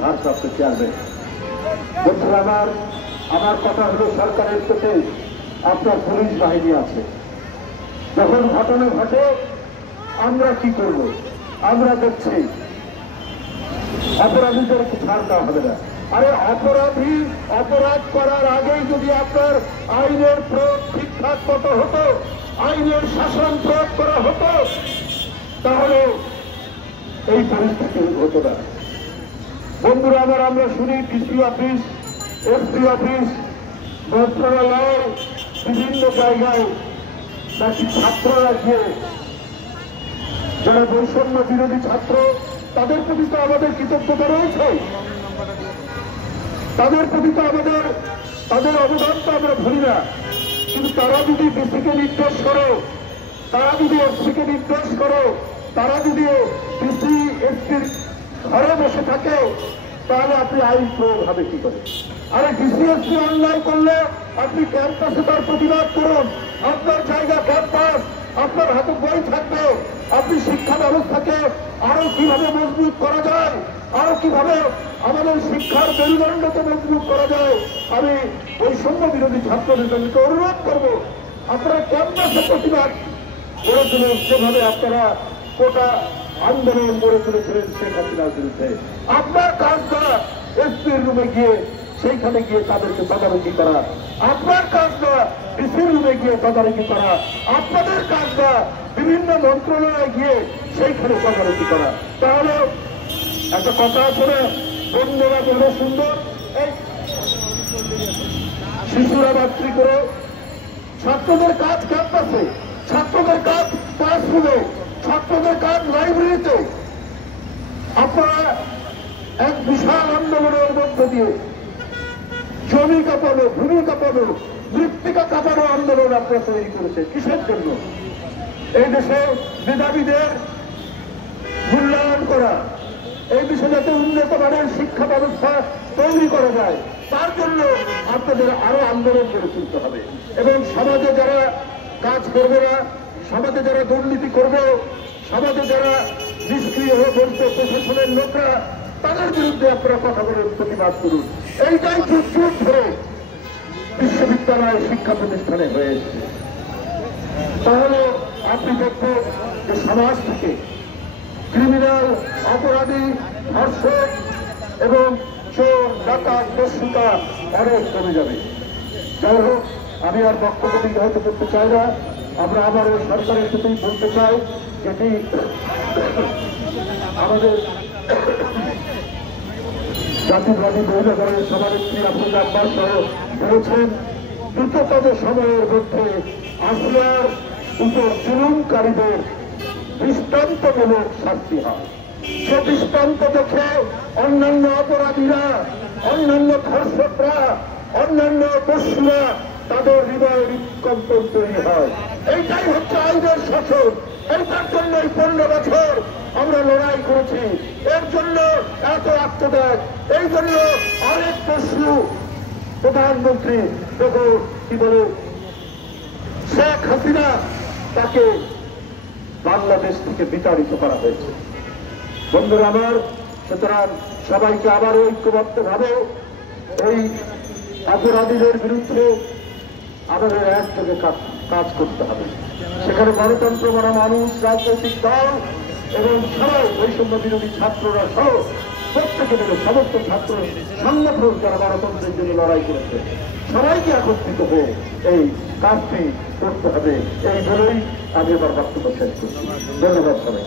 ভারপ্রাপ্ত চেয়ারম্যান। বন্ধুরা আমার কথা হলো, সরকারের প্রতি আপনার পুলিশ বাহিনী আছে। যখন ঘটনা ঘটে আমরা কি করব? আমরা দেখছি অপরাধীদেরকে ছাড় দেওয়া হবে না। আরে অপরাধী অপরাধ করার আগেই যদি আপনার আইনের প্রয়োগ ঠিকঠাক মতো হতো, আইনের শাসন প্রয়োগ করা হতো, তাহলে এই পরিস্থিতি হতো না। বন্ধুরা আমরা শুনি ডিসি অফিস, এসপি অফিস, মন্ত্রণালয়, বিভিন্ন জায়গায় নাকি ছাত্ররা গিয়ে, যারা বৈষম্য বিরোধী ছাত্র, তাদের প্রতি তো আমাদের কৃতজ্ঞতা রয়েছে, তাদের প্রতি তো তাদের অবদান তো আমরা ভুলি না। কিন্তু তারা যদি ডিসিকে নির্দেশ করো, তারা যদি এসপিকে নির্দেশ করো, তারা যদি ডিসি এসপির ঘরে বসে থাকে, তাহলে আপনি আইন প্রয়োগ হবে কি করে? আরে ডিসি এসপি অন্যায় করলে আপনি ক্যাম্পাসে তার প্রতিবাদ করুন। আপনার জায়গা ক্যাম্পাস, আপনার হাতে বই থাকবে। আপনি শিক্ষা ব্যবস্থাকে আরো কিভাবে মজবুত করা যায়, আরো কিভাবে আমাদের শিক্ষার মেরুদণ্ডকে মজবুত করা যায়, আমি বৈষম্য বিরোধী ছাত্র নেতাদেরকে অনুরোধ করব, আপনারা ক্যাম্পাসে প্রতিবাদ করেছিলেন, যেভাবে আপনারা কোটা আন্দোলন গড়ে তুলেছিলেন শেখ হাসিনার বিরুদ্ধে। আপনার কাজটা এসপির রুমে গিয়ে সেইখানে গিয়ে তাদেরকে তদারকি করা, আপনার কাজটা ডিসির রুমে গিয়ে তদারকি করা, আপনাদের কাজটা বিভিন্ন মন্ত্রণালয়ে গিয়ে সেইখানে তদারকি করা। তাহলে একটা কথা আছে না, বন্ধুরা বলল সুন্দর, এই শিশুরা মাতৃ করে। ছাত্রদের কাজ ক্যাম্পাসে, ছাত্রদের কাজ ক্লাসরুমে, ছাত্রদের কাজ লাইব্রেরিতে। আপনারা এক বিশাল আন্দোলনের মধ্য দিয়ে জমি কাঁপানো, ভূমি কাঁপানো, মৃত্তিকা কাঁপানো আন্দোলন আপনারা তৈরি করেছে। কিসের জন্য? এই দেশে মেধাবীদের মূল্যায়ন করা, এই দেশে যাতে উন্নত মানের শিক্ষা ব্যবস্থা তৈরি করা যায়, তার জন্য আপনাদের আরো আন্দোলন করে তুলতে হবে। এবং সমাজে যারা কাজ করবে না, সমাজে যারা দুর্নীতি করবে, সমাজে যারা নিষ্ক্রিয় হয়ে বলছে প্রশাসনের লোকরা, তাদের বিরুদ্ধে আপনারা কথা বলে প্রতিবাদ করুন। এইটাই যুগ যুগ ধরে বিশ্ববিদ্যালয় শিক্ষা প্রতিষ্ঠানে হয়ে এসেছে। তাহলে আপনি দেখবেন যে সমাজ থেকে ক্রিমিনাল, অপরাধী, ধর্ষক এবং চোর, ডাকাত, দস্যুতা অনেক কমে যাবে। যাই হোক, আমি আর বক্তব্য দীর্ঘায়িত করতে চাই না। আমরা আবার ওই সরকারের প্রতি বলতে চাই, যেটি আমাদের জাতীয়বাদী মহিলা দলের সভানেত্রী আফরোজা আব্বাস সহ বলেছেন, দ্রুততম সময়ের মধ্যে আসিয়ার উপর জুলুমকারীদের দৃষ্টান্তমূলক শাস্তি হয়। সে দৃষ্টান্ত দেখে অন্যান্য অপরাধীরা, অন্যান্য ধর্ষকরা, অন্যান্য দস্যুরা তাদের হৃদয়ে হৃৎকম্পন তৈরি হয়। এইটাই হচ্ছে আইনের শাসন। এইটার জন্য 15 বছর আমরা লড়াই করেছি। এর জন্য এত আত্মত্যাগ। এই জন্য অনেক দস্যু প্রধানমন্ত্রী দেখো কি বলে, শেখ হাসিনা, তাকে বাংলাদেশ থেকে বিতাড়িত করা হয়েছে। বন্ধুরা আমার, সুতরাং সবাইকে আবারও ঐক্যবদ্ধভাবে এই অপরাধীদের বিরুদ্ধে আমাদের একযোগে কাজ করতে হবে। সেখানে গণতন্ত্র মানা মানুষ, রাজনৈতিক দল এবং সবাই, বৈষম্য বিরোধী ছাত্ররা সহ প্রত্যেকে মিলে, সমস্ত ছাত্র সংগঠন যারা গণতন্ত্রের জন্য লড়াই করেছে, সবাইকে একত্রিত হয়ে এই কাজটি করতে হবে। এই বলেই আমি আমার বক্তব্য শেষ করছি। ধন্যবাদ সবাই।